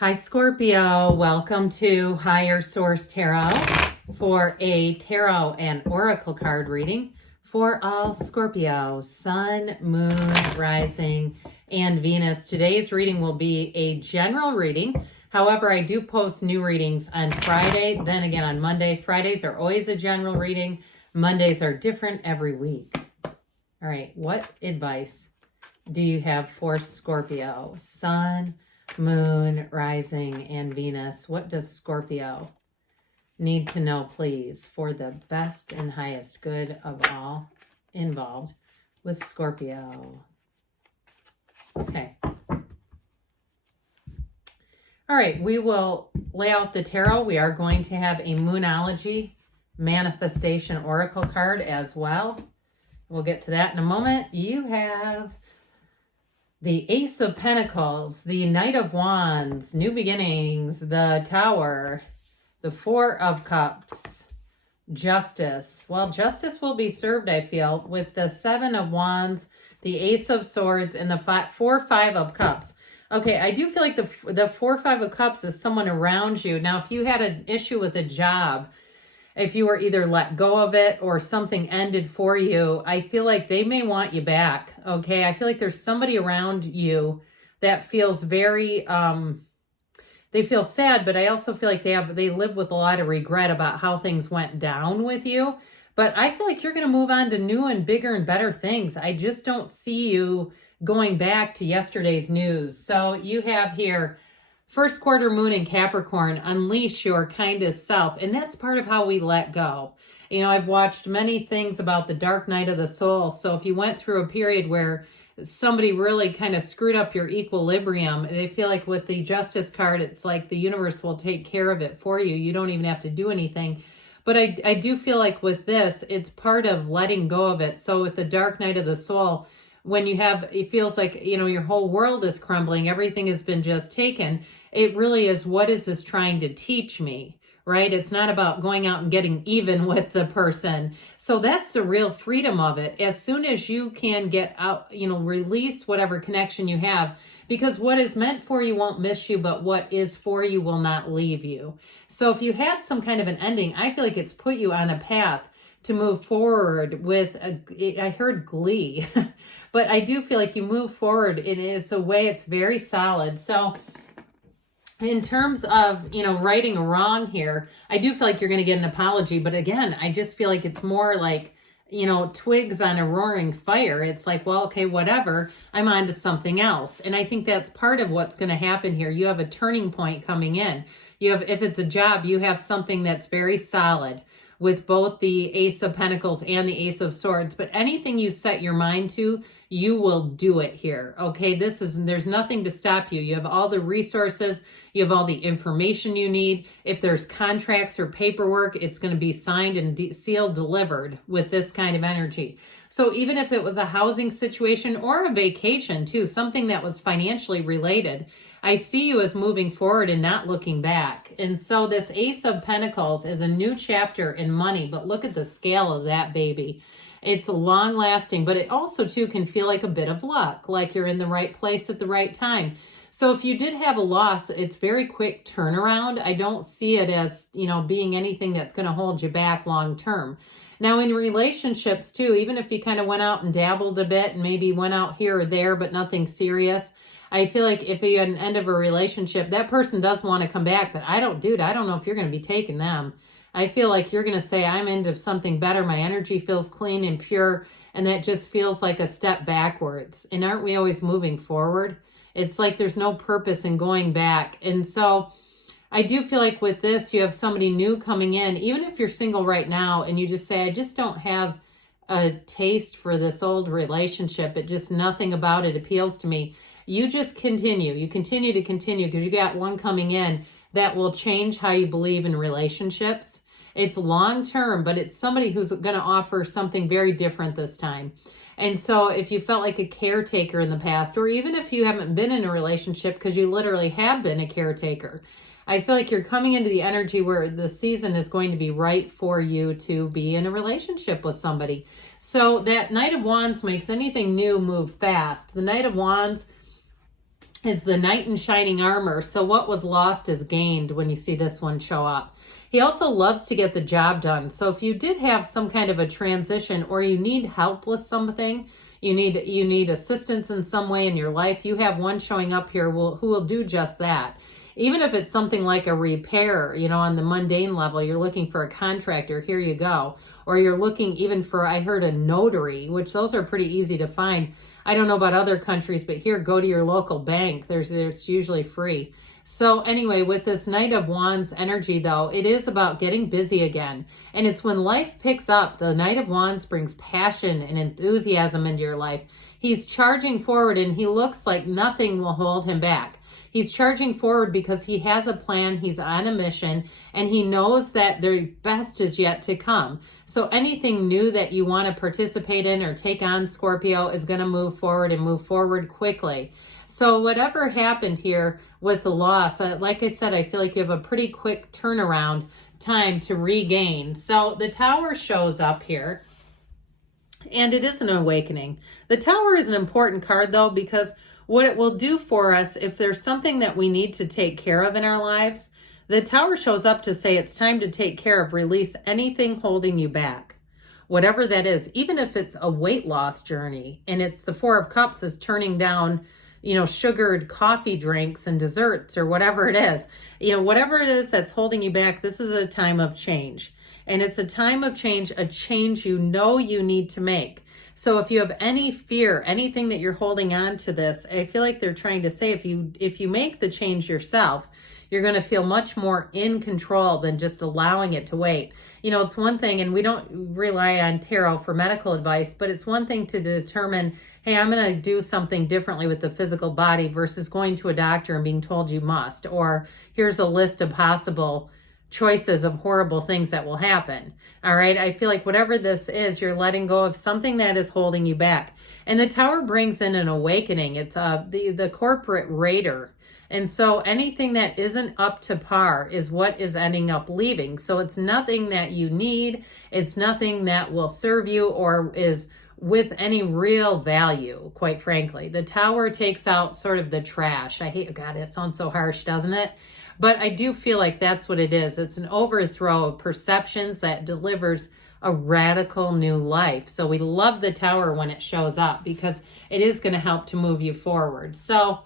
Hi, Scorpio. Welcome to Higher Source Tarot for a tarot and oracle card reading for all Scorpio, Sun, Moon, Rising, and Venus. Today's reading will be a general reading. However, I do post new readings on Friday, then again on Monday. Fridays are always a general reading. Mondays are different every week. All right, what advice do you have for Scorpio, Sun, Moon, Rising, and Venus? What does Scorpio need to know, please, for the best and highest good of all involved with Scorpio? Okay. All right, we will lay out the tarot. We are going to have a Moonology manifestation oracle card as well. We'll get to that in a moment. You have the Ace of Pentacles, the Knight of Wands, New Beginnings, the Tower, the Four of Cups, Justice. Well, justice will be served, I feel, with the Seven of Wands, the Ace of Swords, and the 4-5 of Cups. Okay, I do feel like the 4-5 of Cups is someone around you. Now, if you had an issue with a job, if you were either let go of it or something ended for you, I feel like they may want you back, okay? I feel like there's somebody around you that feels very, they feel sad, but I also feel like they live with a lot of regret about how things went down with you. But I feel like you're going to move on to new and bigger and better things. I just don't see you going back to yesterday's news. So you have here, first quarter moon in Capricorn, unleash your kindest self. And that's part of how we let go. You know, I've watched many things about the dark night of the soul. So if you went through a period where somebody really kind of screwed up your equilibrium, they feel like with the Justice card, it's like the universe will take care of it for you. You don't even have to do anything. But I do feel like with this, it's part of letting go of it. So with the dark night of the soul, when you have, it feels like, you know, your whole world is crumbling, everything has been just taken. It really is, what is this trying to teach me, right? It's not about going out and getting even with the person. So that's the real freedom of it. As soon as you can get out, you know, release whatever connection you have, because what is meant for you won't miss you, but what is for you will not leave you. So if you had some kind of an ending, I feel like it's put you on a path to move forward with, I heard glee, but I do feel like you move forward. It's a way, it's very solid. So in terms of, you know, righting a wrong here, I do feel like you're going to get an apology. But again, I just feel like it's more like, you know, twigs on a roaring fire. It's like, well, okay, whatever, I'm on to something else. And I think that's part of what's going to happen here. You have a turning point coming in. You have, if it's a job, you have something that's very solid with both the Ace of Pentacles and the Ace of Swords. But anything you set your mind to, you will do it here, okay? There's nothing to stop you. You have all the resources. You have all the information you need. If there's contracts or paperwork, it's going to be signed and sealed, delivered with this kind of energy. So even if it was a housing situation or a vacation too, something that was financially related, I see you as moving forward and not looking back. And so this Ace of Pentacles is a new chapter in money, but look at the scale of that baby. It's long lasting, but it also too can feel like a bit of luck, like you're in the right place at the right time. So if you did have a loss, it's very quick turnaround. I don't see it as, you know, being anything that's going to hold you back long term. Now in relationships too, even if you kind of went out and dabbled a bit and maybe went out here or there, but nothing serious, I feel like if you had an end of a relationship, that person does want to come back, but I don't know if you're going to be taking them. I feel like you're going to say, I'm into something better. My energy feels clean and pure. And that just feels like a step backwards. And aren't we always moving forward? It's like there's no purpose in going back. And so I do feel like with this, you have somebody new coming in, even if you're single right now and you just say, I just don't have a taste for this old relationship. It just, nothing about it appeals to me. You just continue. You continue to continue because you got one coming in that will change how you believe in relationships. It's long term, but it's somebody who's going to offer something very different this time. And so if you felt like a caretaker in the past, or even if you haven't been in a relationship because you literally have been a caretaker, I feel like you're coming into the energy where the season is going to be right for you to be in a relationship with somebody. So that Knight of Wands makes anything new move fast. The Knight of Wands is the knight in shining armor. So what was lost is gained when you see this one show up. He also loves to get the job done. So if you did have some kind of a transition, or you need help with something, you need assistance in some way in your life, you have one showing up here who will do just that. Even if it's something like a repair, on the mundane level, you're looking for a contractor, here you go. Or you're looking even for, I heard, a notary, which those are pretty easy to find. I don't know about other countries, but here, go to your local bank. There's usually free. So anyway, with this Knight of Wands energy, though, it is about getting busy again. And it's when life picks up, the Knight of Wands brings passion and enthusiasm into your life. He's charging forward, and he looks like nothing will hold him back. He's charging forward because he has a plan, he's on a mission, and he knows that the best is yet to come. So anything new that you want to participate in or take on, Scorpio, is going to move forward and move forward quickly. So whatever happened here with the loss, like I said, I feel like you have a pretty quick turnaround time to regain. So the Tower shows up here, and it is an awakening. The Tower is an important card, though, because what it will do for us, if there's something that we need to take care of in our lives, the Tower shows up to say it's time to take care of, release anything holding you back. Whatever that is, even if it's a weight loss journey, and it's the Four of Cups is turning down, sugared coffee drinks and desserts, or whatever it is, whatever it is that's holding you back, this is a time of change. And it's a time of change, a change you need to make. So if you have any fear, anything that you're holding on to this, I feel like they're trying to say if you make the change yourself, you're going to feel much more in control than just allowing it to wait. It's one thing, and we don't rely on tarot for medical advice, but it's one thing to determine, hey, I'm going to do something differently with the physical body versus going to a doctor and being told you must, or here's a list of possible choices of horrible things that will happen. All right. I feel like whatever this is, you're letting go of something that is holding you back. And the Tower brings in an awakening. It's the corporate raider. And so anything that isn't up to par is what is ending up leaving. So it's nothing that you need. It's nothing that will serve you or is with any real value, quite frankly. The Tower takes out sort of the trash. God, it sounds so harsh, doesn't it? But I do feel like that's what it is. It's an overthrow of perceptions that delivers a radical new life. So we love the Tower when it shows up because it is going to help to move you forward. So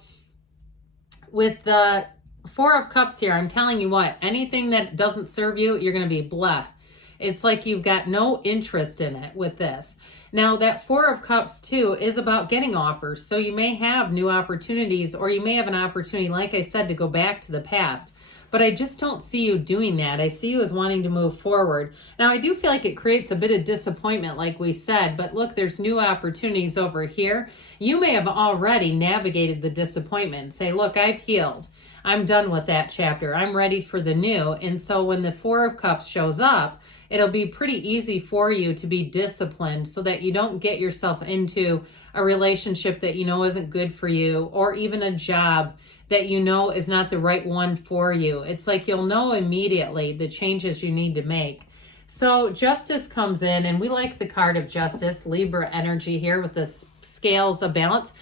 with the Four of Cups here, I'm telling you what, anything that doesn't serve you, you're going to be blah. It's like you've got no interest in it with this. Now, that Four of Cups, too, is about getting offers. So you may have new opportunities, or you may have an opportunity, like I said, to go back to the past. But I just don't see you doing that. I see you as wanting to move forward. Now, I do feel like it creates a bit of disappointment, like we said. But look, there's new opportunities over here. You may have already navigated the disappointment. Say, look, I've healed. I'm done with that chapter. I'm ready for the new. And so when the Four of Cups shows up, it'll be pretty easy for you to be disciplined so that you don't get yourself into a relationship that isn't good for you, or even a job that is not the right one for you. It's like you'll know immediately the changes you need to make. So Justice comes in, and we like the card of Justice, Libra energy here with the scales of balance.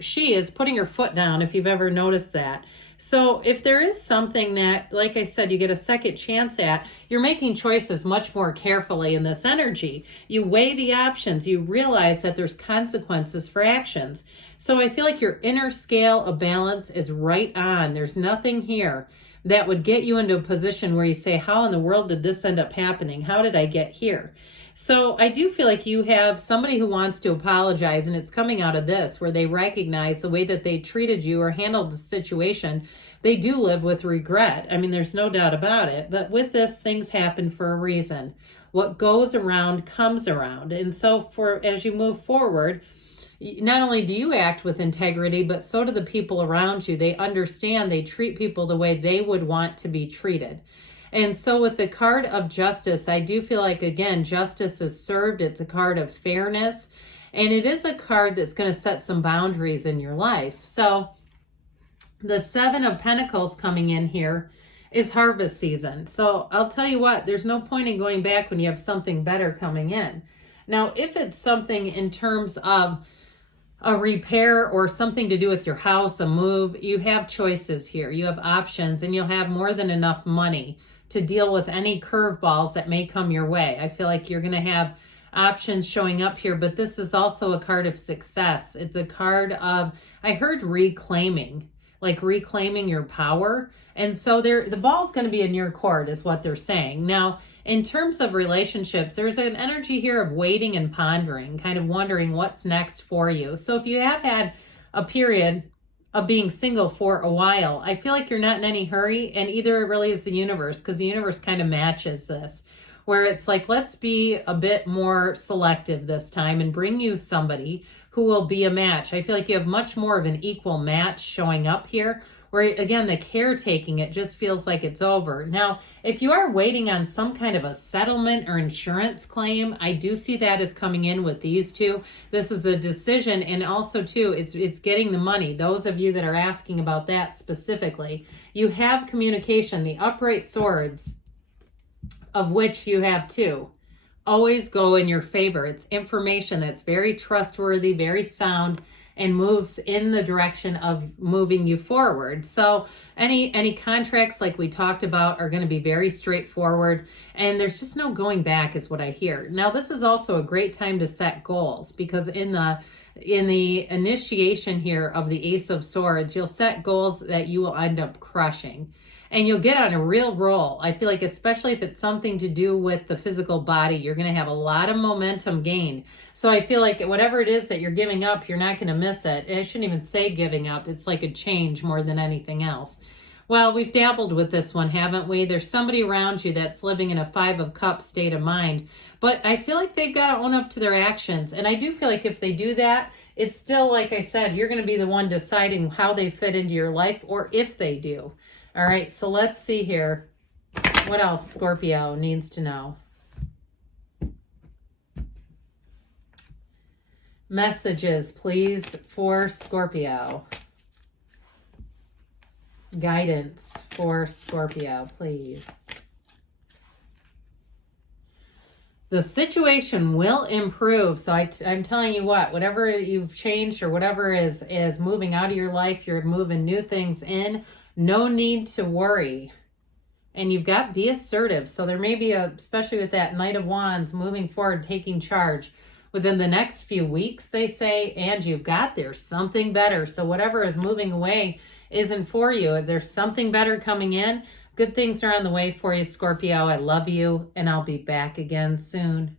She is putting her foot down, if you've ever noticed that. So if there is something that, like I said, you get a second chance at, you're making choices much more carefully in this energy. You weigh the options. You realize that there's consequences for actions. So I feel like your inner scale of balance is right on. There's nothing here that would get you into a position where you say, how in the world did this end up happening? How did I get here? So I do feel like you have somebody who wants to apologize, and it's coming out of this, where they recognize the way that they treated you or handled the situation. They do live with regret. I mean, there's no doubt about it. But with this, things happen for a reason. What goes around comes around. And so as you move forward, not only do you act with integrity, but so do the people around you. They understand, they treat people the way they would want to be treated. And so with the card of Justice, I do feel like, again, justice is served. It's a card of fairness. And it is a card that's going to set some boundaries in your life. So the Seven of Pentacles coming in here is harvest season. So I'll tell you what, there's no point in going back when you have something better coming in. Now, if it's something in terms of a repair or something to do with your house, a move, you have choices here. You have options, and you'll have more than enough money to deal with any curveballs that may come your way. I feel like you're going to have options showing up here, but this is also a card of success. It's a card of, I heard reclaiming, like reclaiming your power. And so the ball's going to be in your court is what they're saying. Now, in terms of relationships, there's an energy here of waiting and pondering, kind of wondering what's next for you. So if you have had a period of being single for a while, I feel like you're not in any hurry, and either it really is the universe, because the universe kind of matches this, where it's like, let's be a bit more selective this time and bring you somebody who will be a match. I feel like you have much more of an equal match showing up here, where again, the caretaking, it just feels like it's over. Now, if you are waiting on some kind of a settlement or insurance claim, I do see that as coming in with these two. This is a decision, and also too, it's getting the money. Those of you that are asking about that specifically, you have communication. The upright swords, of which you have two, always go in your favor. It's information that's very trustworthy, very sound, and moves in the direction of moving you forward. So any contracts like we talked about are going to be very straightforward, and there's just no going back is what I hear. Now, this is also a great time to set goals, because in the initiation here of the Ace of Swords, you'll set goals that you will end up crushing. And you'll get on a real roll. I feel like, especially if it's something to do with the physical body, you're going to have a lot of momentum gained. So I feel like whatever it is that you're giving up, you're not going to miss it. And I shouldn't even say giving up. It's like a change more than anything else. Well, we've dabbled with this one, haven't we? There's somebody around you that's living in a 5 of Cups state of mind. But I feel like they've got to own up to their actions. And I do feel like if they do that, it's still, like I said, you're going to be the one deciding how they fit into your life, or if they do. All right, so let's see here. What else Scorpio needs to know? Messages, please, for Scorpio. Guidance for Scorpio, please. The situation will improve. So I'm telling you what, whatever you've changed or whatever is moving out of your life, you're moving new things in. No need to worry. And you've got to be assertive. So there may be especially with that Knight of Wands, moving forward, taking charge within the next few weeks, they say, and you've got there's something better. So whatever is moving away isn't for you. There's something better coming in. Good things are on the way for you, Scorpio. I love you, and I'll be back again soon.